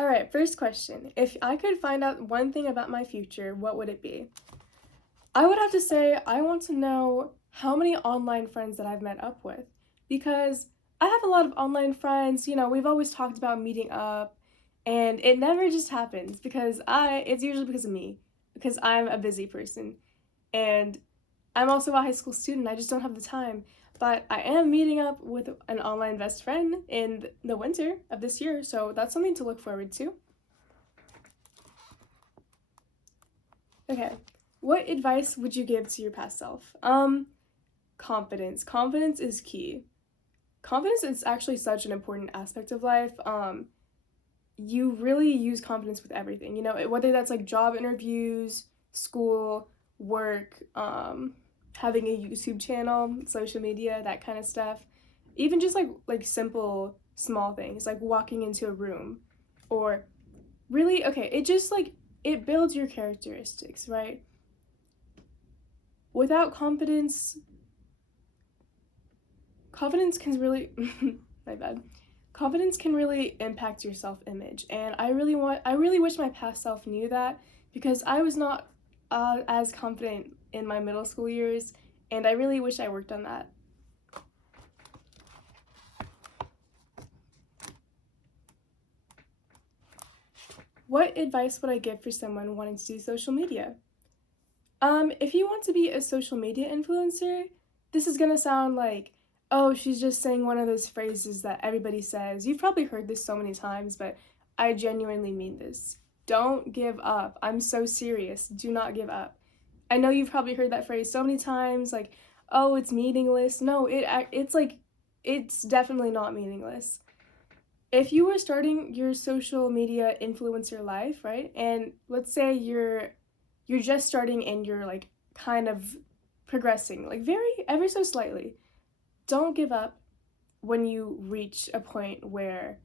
All right, first question. If I could find out one thing about my future, what would it be? I would have to say I want to know how many online friends that I've met up with because I have a lot of online friends, we've always talked about meeting up and it never just happens because it's usually because of me because I'm a busy person and I'm also a high school student. I just don't have the time. But I am meeting up with an online best friend in the winter of this year, so that's something to look forward to. Okay, what advice would you give to your past self? Confidence. Confidence is key. Confidence is actually such an important aspect of life. You really use confidence with everything, whether that's like job interviews, school, work, having a YouTube channel, social media, that kind of stuff. Even just like simple small things like walking into a room or really okay, it just like it builds your characteristics, right? Without confidence, confidence can really my bad. Confidence can really impact your self-image, and I really wish my past self knew that because I was not as confident in my middle school years, and I really wish I worked on that. What advice would I give for someone wanting to do social media? If you want to be a social media influencer, this is gonna sound like, oh, she's just saying one of those phrases that everybody says. You've probably heard this so many times, but I genuinely mean this. Don't give up. I'm so serious. Do not give up. I know you've probably heard that phrase so many times, like, oh, it's meaningless. No, it's like, it's definitely not meaningless. If you were starting your social media influencer life, right, and let's say you're just starting and you're like kind of progressing, like very ever so slightly, don't give up when you reach a point where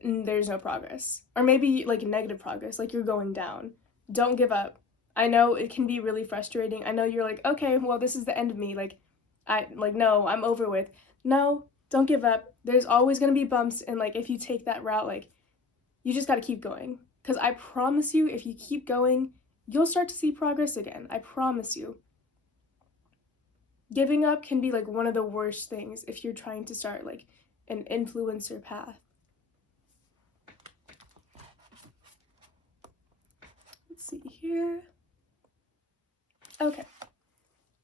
there's no progress or maybe like negative progress, like you're going down. Don't give up. I know it can be really frustrating. I know you're like, okay, well, this is the end of me, like no, I'm over with. No, don't give up. There's always going to be bumps, and like if you take that route, like you just got to keep going because I promise you, if you keep going, you'll start to see progress again. I promise you. Giving up can be like one of the worst things if you're trying to start like an influencer path. Let's see here. Okay.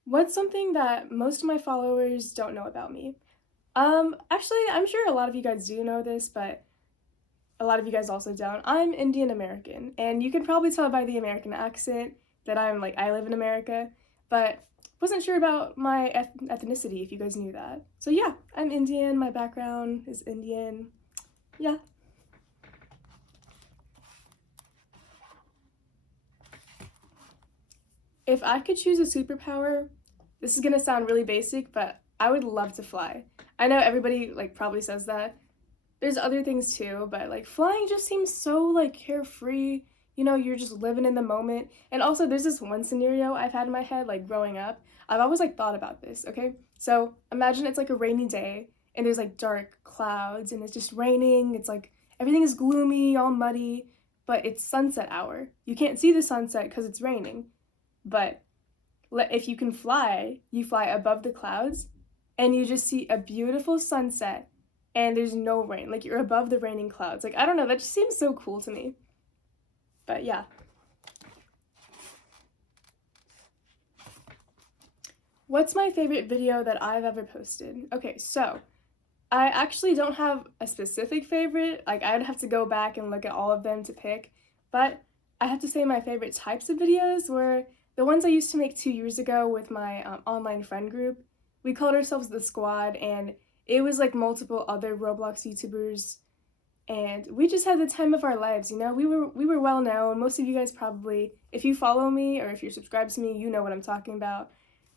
What's something that most of my followers don't know about me? Actually, I'm sure a lot of you guys do know this, but a lot of you guys also don't. I'm Indian American, and you can probably tell by the American accent that I live in America, but wasn't sure about my ethnicity, if you guys knew that. So yeah, I'm Indian, my background is Indian. Yeah. If I could choose a superpower, this is gonna sound really basic, but I would love to fly. I know everybody like probably says that. There's other things too, but like flying just seems so like carefree. You're just living in the moment. And also there's this one scenario I've had in my head like growing up. I've always like thought about this, okay? So imagine it's like a rainy day and there's like dark clouds and it's just raining. It's like everything is gloomy, all muddy, but it's sunset hour. You can't see the sunset because it's raining. But if you can fly, you fly above the clouds and you just see a beautiful sunset and there's no rain. Like you're above the raining clouds. Like I don't know, that just seems so cool to me. But yeah. What's my favorite video that I've ever posted? Okay, so I actually don't have a specific favorite. Like I'd have to go back and look at all of them to pick. But I have to say my favorite types of videos were the ones I used to make 2 years ago with my online friend group. We called ourselves the Squad, and it was like multiple other Roblox YouTubers, and we just had the time of our lives. We were well known. Most of you guys probably, if you follow me or if you're subscribed to me, you know what I'm talking about.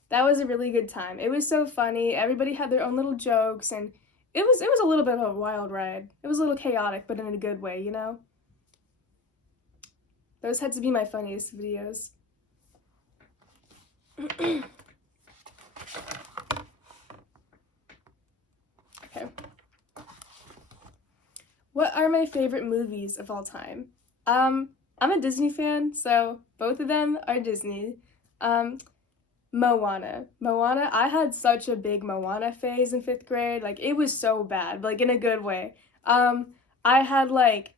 That was a really good time. It was so funny. Everybody had their own little jokes, and it was a little bit of a wild ride. It was a little chaotic, but in a good way, Those had to be my funniest videos. Okay. What are my favorite movies of all time? Um, I'm a Disney fan, so both of them are Disney. Um, Moana. Moana, I had such a big Moana phase in fifth grade. Like, it was so bad, like, in a good way. Um, I had like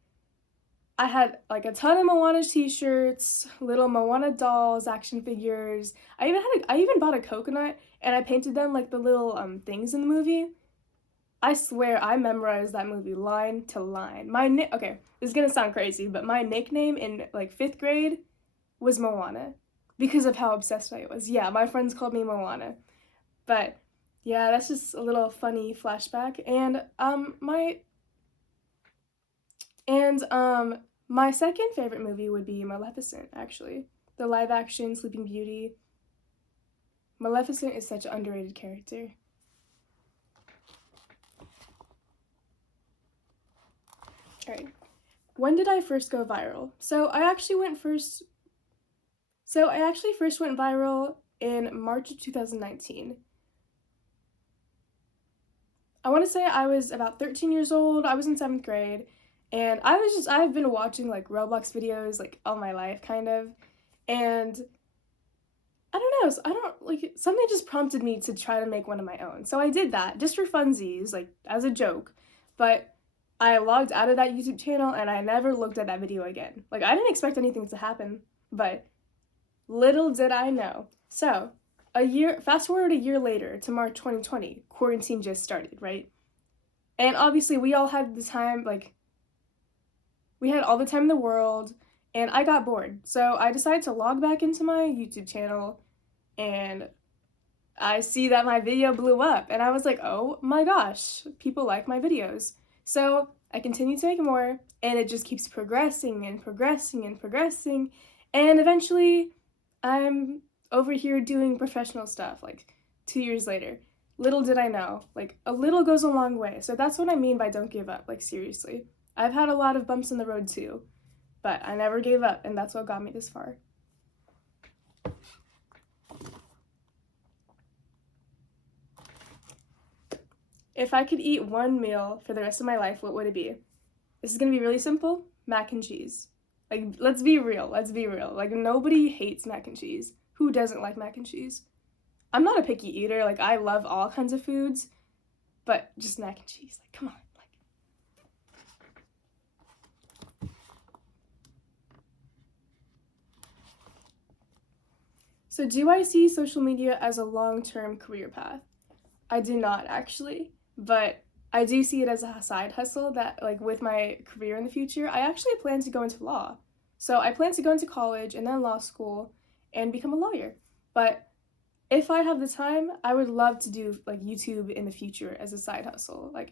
I had like a ton of Moana t-shirts, little Moana dolls, action figures. I even bought a coconut and I painted them like the little things in the movie. I swear I memorized that movie line to line. Okay, this is gonna sound crazy, but my nickname in like fifth grade was Moana because of how obsessed I was. Yeah, my friends called me Moana. But yeah, that's just a little funny flashback. And my second favorite movie would be Maleficent, actually. The live action Sleeping Beauty. Maleficent is such an underrated character. Alright. When did I first go viral? I actually first went viral in March of 2019. I want to say I was about 13 years old. I was in 7th grade, and I've been watching like Roblox videos like all my life, kind of. And I don't know, so I don't like something just prompted me to try to make one of my own. So I did that just for funsies, like as a joke. But I logged out of that YouTube channel and I never looked at that video again. Like I didn't expect anything to happen, but little did I know. So, fast forward a year later to March 2020, quarantine just started, right? And obviously we all had the time, like we had all the time in the world, and I got bored. So I decided to log back into my YouTube channel, and I see that my video blew up, and I was like, oh my gosh, people like my videos. So I continue to make more, and it just keeps progressing and progressing and progressing, and eventually I'm over here doing professional stuff like 2 years later. Little did I know, like a little goes a long way. So that's what I mean by don't give up, like seriously. I've had a lot of bumps in the road too, but I never gave up, and that's what got me this far. If I could eat one meal for the rest of my life, what would it be? This is gonna be really simple. Mac and cheese. Like, let's be real. Let's be real. Like, nobody hates mac and cheese. Who doesn't like mac and cheese? I'm not a picky eater. Like, I love all kinds of foods, but just mac and cheese. Like, come on. So, do I see social media as a long-term career path? I do not actually, but I do see it as a side hustle that, like, with my career in the future, I actually plan to go into law. So, I plan to go into college and then law school and become a lawyer. But if I have the time, I would love to do like YouTube in the future as a side hustle. Like,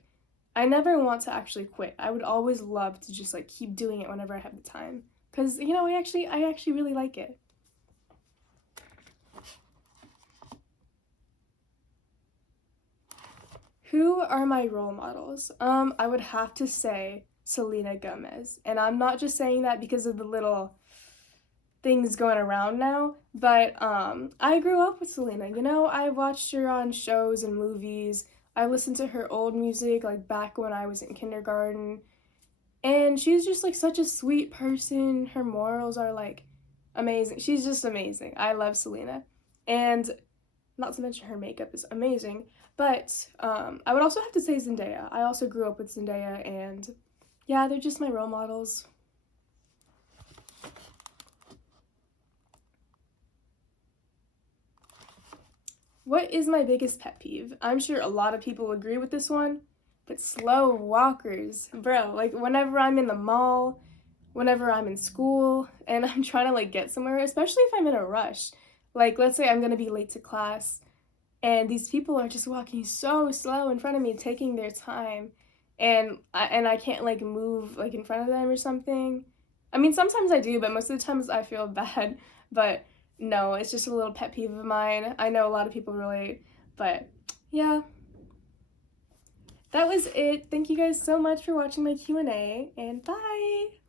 I never want to actually quit. I would always love to just like keep doing it whenever I have the time. Cause I actually really like it. Who are my role models? I would have to say Selena Gomez. And I'm not just saying that because of the little things going around now, but I grew up with Selena. You know, I watched her on shows and movies. I listened to her old music like back when I was in kindergarten. And she's just like such a sweet person. Her morals are like amazing. She's just amazing. I love Selena. And not to mention her makeup is amazing. But I would also have to say Zendaya. I also grew up with Zendaya, and yeah, they're just my role models. What is my biggest pet peeve? I'm sure a lot of people agree with this one, but slow walkers, bro. Like whenever I'm in the mall, whenever I'm in school, and I'm trying to like get somewhere, especially if I'm in a rush. Like let's say I'm gonna be late to class, and these people are just walking so slow in front of me, taking their time, and I can't like move like in front of them or something. I mean, sometimes I do, but most of the times I feel bad. But no, it's just a little pet peeve of mine. I know a lot of people relate, but yeah, that was it. Thank you guys so much for watching my Q&A, and bye!